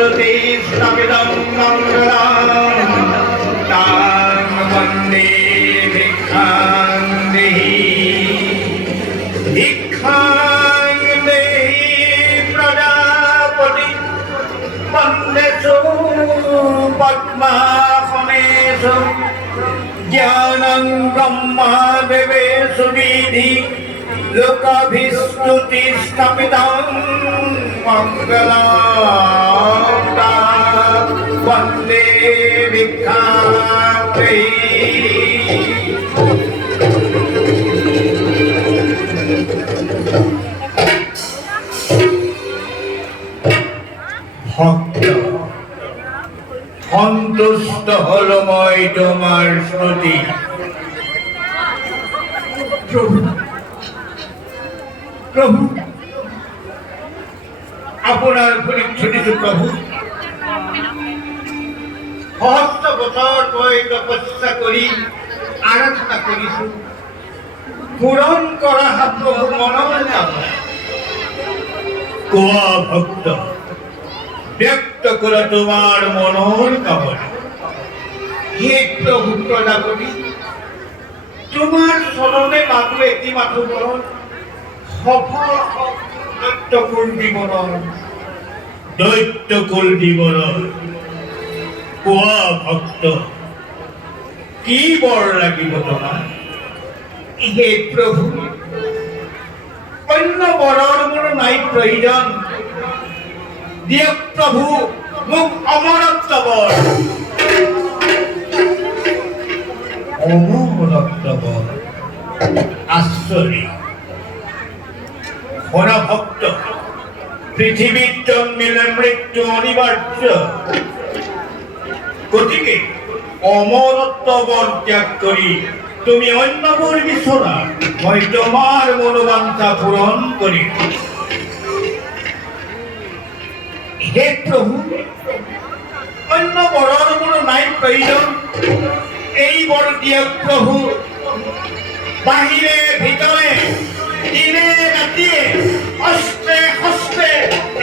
प्रतिष्ठापितं मङ्गलं तां वन्दे भिक्षां देहि प्रजापति वन्देषु पद्मासनेषु ज्ञानं ब्रह्मा देवेषु विधि लोकाभिस्तुतिस्थापितं मङ्गलं वन्दे भिक्षां ভক্ত সন্তুষ্ট হল মই তোমার স্তুতি। প্রভু প্রভু আপনার পরিচ্ছন্নিত প্রভু সহস্র বছর মই তপস্যা করি আরাধনা করিছো পূরণ করা প্রভু মনৰ কামনা কোৱা ভক্ত ব্যক্ত করা তোমার মনৰ কামনা। হে প্রভু প্রজাপতি তোমার চরণে মাথো এটি মাথো করণ সফল দৈত্যকুল জীবন দৈত্যকুল জীবন কোৱা ভক্ত কি বৰ লাগিব তোমার। হে প্রভু অন্য বৰৰ মোৰ নাই প্ৰয়োজন দিয়ক প্রভু মোক অমরত্ব বর। অমরত্ব বর আশ্চর্য হরা ভক্ত পৃথিবীর জন্মিলে মৃত্যু অনিবার্য গতিকে অমরত্ব বর ত্যাগ করি তুমি অন্য বর বিছৰা মই তোমার মনোবাঞ্ছা পূরণ করি। হে প্রভু অন্য বৰৰ কোনো নাই প্ৰয়োজন এই বর দিয়ক প্রভু বাহিরে ভিতরে দিনে রাতিয়ে অস্ত্রে হস্তে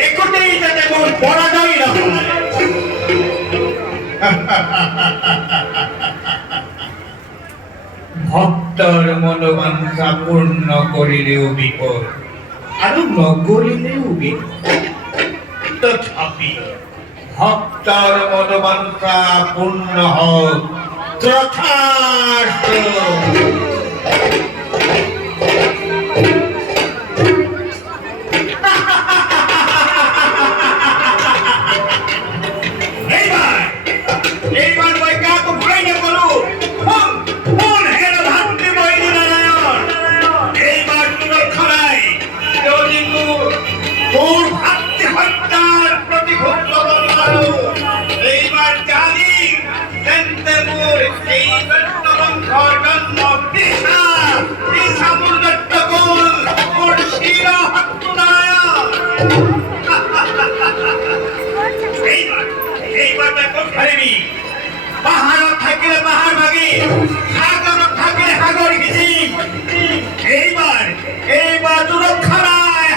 একোটেই যাতে মোর পরাজয় নহয়। ভক্তৰ মনোবাঞ্ছা পূৰ্ণ কৰিলেও বিপদ আৰু নকৰিলেও বিপদ। তথাপি ভক্তৰ মনোবাঞ্ছা পূৰ্ণ হওক তথাস্তু। এইবার মই কাকো ভয় নকৰো কোন হেৰ ভাতৃ বৈৰী নাৰায়ণ এইবার সুৰক্ষা নাই যদি মোৰ ভাতৃ হত্যাৰ প্ৰতিশোধ ল'ব নোৱাৰো এইবাৰ জানি তেন্তে মোৰ এই বংশৰ জন্ম পিছা মোৰ দৈত্যকুল মোৰ চিৰ শত্ৰু নাৰায়ণ। এইবাৰ তই ক'ত হাৰিবি পাহাৰত থাকিলে পাহাৰ ভাগি সাগৰত থাকিলে সাগৰ সিঁচি এইবাৰ তোৰ ৰক্ষা নাই।